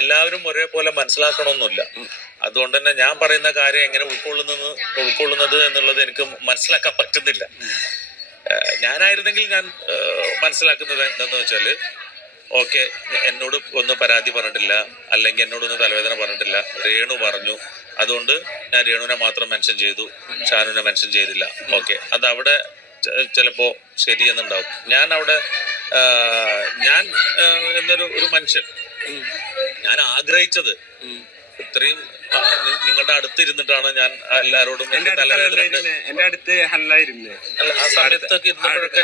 എല്ലാവരും ഒരേപോലെ മനസ്സിലാക്കണമെന്നില്ല അതുകൊണ്ട് തന്നെ ഞാൻ പറയുന്ന കാര്യം എങ്ങനെ ഉൾക്കൊള്ളുന്നത് ഉൾക്കൊള്ളുന്നത് എന്നുള്ളത് എനിക്ക് മനസ്സിലാക്കാൻ പറ്റുന്നില്ല. ഞാനായിരുന്നെങ്കിൽ ഞാൻ മനസ്സിലാക്കുന്നത് എന്താന്ന് വെച്ചാൽ ഓക്കെ എന്നോട് ഒന്ന് പരാതി പറഞ്ഞിട്ടില്ല അല്ലെങ്കിൽ എന്നോട് ഒന്ന് തലവേദന പറഞ്ഞിട്ടില്ല രേണു പറഞ്ഞു. അതുകൊണ്ട് ഞാൻ രേണുവിനെ മാത്രം മെൻഷൻ ചെയ്തു ഷാനുവിനെ മെൻഷൻ ചെയ്തില്ല. ഓക്കെ അത് അവിടെ ചിലപ്പോ ശരിയെന്നുണ്ടാവും. ഞാൻ അവിടെ ഞാൻ എന്നൊരു ഒരു മനുഷ്യൻ ഞാൻ ആഗ്രഹിച്ചത്. ഇത്രയും നിങ്ങളുടെ അടുത്ത് അടുത്തിരുന്നിട്ടാണ് ഞാൻ എല്ലാരോടും എന്റെ അടുത്ത് ആ സമയത്തൊക്കെ ഇരുന്നപ്പോഴൊക്കെ.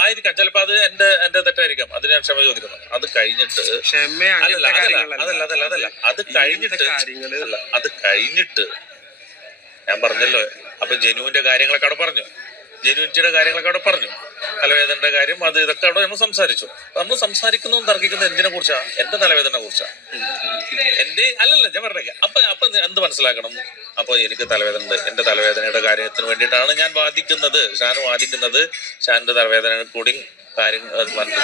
ആയിരിക്കാം. ചിലപ്പോ അത് എന്റെ എന്റെ തെറ്റായിരിക്കാം. അതിന് ഞാൻ ക്ഷമ ചോദിക്കുന്നു. അത് കഴിഞ്ഞിട്ട് അതല്ല. അതല്ല അതല്ല അതല്ല. അത് കഴിഞ്ഞിട്ട് അല്ല അത് കഴിഞ്ഞിട്ട് ഞാൻ പറഞ്ഞല്ലോ. അപ്പൊ ജനുവിന്റെ കാര്യങ്ങളൊക്കെ അവിടെ പറഞ്ഞു. ജനുവിറ്റിയുടെ കാര്യങ്ങളൊക്കെ അവിടെ പറഞ്ഞു. തലവേദനയുടെ കാര്യം അത് ഇതൊക്കെ അവിടെ നമ്മൾ സംസാരിച്ചു. നമ്മൾ സംസാരിക്കുന്നതും തർക്കിക്കുന്നതും എന്തിനെ കുറിച്ചാണ്? എന്റെ തലവേദന കുറിച്ചാണ്. എന്റെ അല്ലല്ല ഞാൻ പറഞ്ഞേക്കാം. അപ്പൊ അപ്പൊ എന്ത് മനസ്സിലാക്കണം? അപ്പൊ എനിക്ക് തലവേദന ഉണ്ട് എന്റെ തലവേദനയുടെ കാര്യത്തിന് വേണ്ടിയിട്ടാണ് ഞാൻ വാദിക്കുന്നത്. ഷാൻ വാദിക്കുന്നത് ഷാന്റെ തലവേദന കൂടി കാര്യം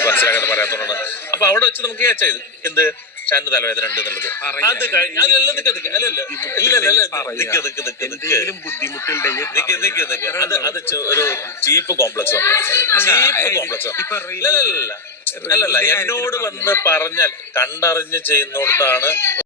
മനസ്സിലാക്കാൻ പറയാത്തതുകൊണ്ടാണ് അപ്പൊ അവിടെ വെച്ച് നമുക്ക് കേച്ച ഇത് എന്ത്? ഷാന്റെ തലവേദന ഉണ്ട് എന്നുള്ളത് അത് അല്ലല്ല നിക്ക് നിക്ക് അല്ലല്ല. ഇല്ല. നിക്ക് നിക്ക് നിക്ക് നിക്ക്. നിക്ക് നിക്ക് നിക്ക്. അത് ചീപ്പ് കോംപ്ലക്സ് ചീപ്പ് കോംപ്ലക്സ് ഇല്ല അല്ലല്ല എന്നോട് വന്ന് പറഞ്ഞാൽ കണ്ടറിഞ്ഞ് ചെയ്യുന്നിടത്താണ്